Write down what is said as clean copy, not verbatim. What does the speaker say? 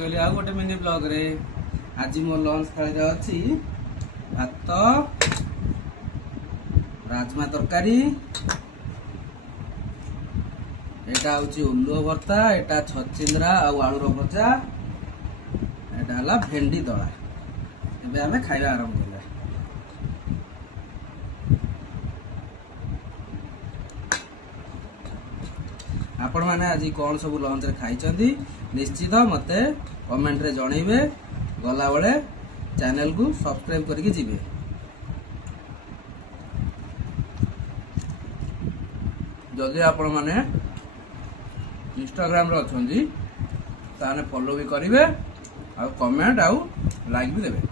पशिगली आ गोटे mini blog रे। आज मो लंच थाली रे अछि भात राजमा तरकारी, एटा होची उल्लू भर्ता, एटा छचिंद्रा आ आलूर भजा, एटा हला भेंडी दला। एबे हमें खाଇବା आरंभ करला। आपण माने आज कौन सब लंच रे खाइचंदी निश्चित मते कमेंट रे जणैबे। गला बेले चैनल को सब्सक्राइब करके जीवे। जदि आपण माने इंस्टाग्राम रे अछंदी ताने फॉलो भी करिवे आ कमेंट आ लाइक भी देबे।